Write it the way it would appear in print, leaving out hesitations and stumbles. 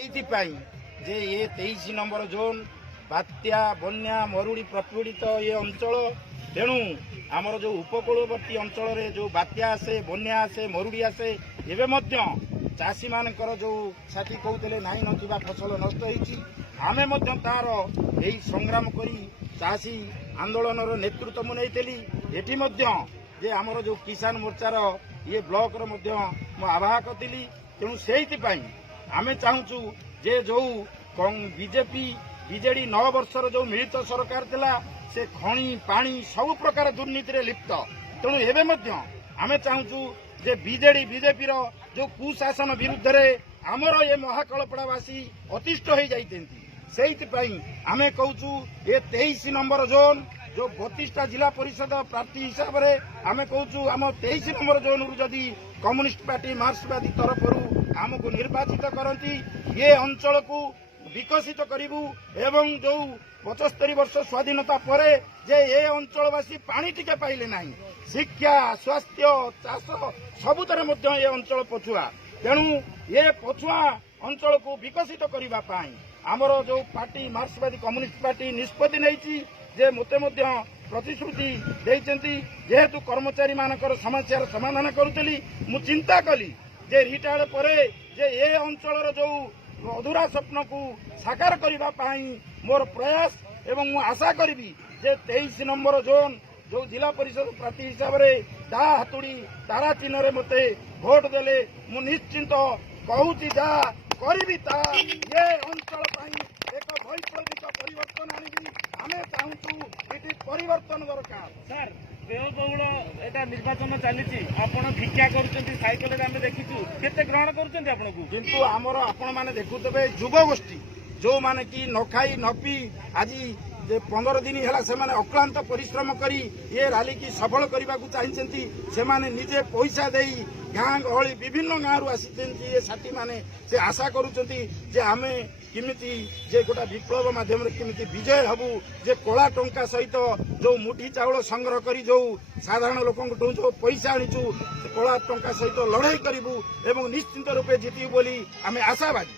जे ये 23 number zone बात्या बन्या मरुड़ी प्रपीड़ित ये अंचल तेणु आमर जो उपकूलवर्ती अंचल जो बात्या आसे बन्या आसे मरुड़ी आसे एवं चाषी मानकर जो साथी कहते नाई नथिबा फसल नष्ट होईछि आमे तार यही संग्राम करी चाषी आंदोलन नेतृत्व मु नैथिली एठी जे आमर जो किसान मोर्चार ये ब्लॉक रो आवाहक थिली तेणु सेहितिपाई आमे चाहूचु जे जो बीजेपी बीजेडी 9 वर्षर जो मिलित सरकार थिला से खणी पानी सब प्रकार दुर्नीति रे लिप्त तेणु एवं आमे चाहूचु जे बीजेडी बीजेपी रो जो कुशासन विरुद्ध रे आमर ये महाकलपड़ावासी अतिष्ठ हो जाइछन्ति सेहितिपाई आमे कहूचु ये 23 नंबर जोन जो 32टा जिला परिषद प्रार्थी हिसाब से आमे कहूचु आम 23 नंबर जोन रु जदि कम्युनिस्ट पार्टी मार्क्सवादी तरफ आमको निर्वाचित करती ये अंचल को विकसित करूँ एवं जो 75 वर्ष स्वाधीनता पर जे ये अंचलवासी पानी टिके पाइले नहीं शिक्षा स्वास्थ्य चाष सबुतर ये अंचल पछुआ तेणु ये पछुआ अंचल को विकसित करने आमर जो पार्टी मार्क्सवादी कम्युनिस्ट पार्टी निष्पत्ति नहीं जे मते प्रतिश्रुति देइचंती जेहेतु कर्मचारी मानकर समस्यार समाधान करुतली मु चिंता कली जे रिटायर्ड परे जे ए अंचल जो अधूरा स्वप्न को साकार करने मोर प्रयास एवं मु आशा करी जे 23 नंबर जोन जो जिला परिषद प्रार्थी हिसाब से दा हातुड़ी तारा चिन्ह रे मते भोट देले मु निश्चिंत कहूची जा करी ये अंचल एक वैप्लविक परिवर्तन आनी आमे चाहूँ ये परिवर्तन दरकार सर व्ययबहुल एटा निर्वाचन चली आपण भिक्षा करुँच साइकेल आम देखीचु केते ग्रहण करुँच आपन को किंतु आमर आपण माने देखुते युवगोष्ठी जो माने कि न खाई न पी आज 15 दिन है से अक्लांत परिश्रम करी ये रैली की सफल करने को चाहती से निजे पैसा दे गाँ गहली विभिन्न गाँव आसी ये साथी माने से आशा करुँचे आमे किमिति जे गोटा विप्लव माध्यम किमिति विजय हबु जे कला टंका सहित जो मुठी चाउल संग्रह करी जो साधारण लोक जो पैसा आनीचु कला टंका सहित लड़ाई करूँ एवं निश्चिंत रूपे जीतु बोली आमे आशावादी।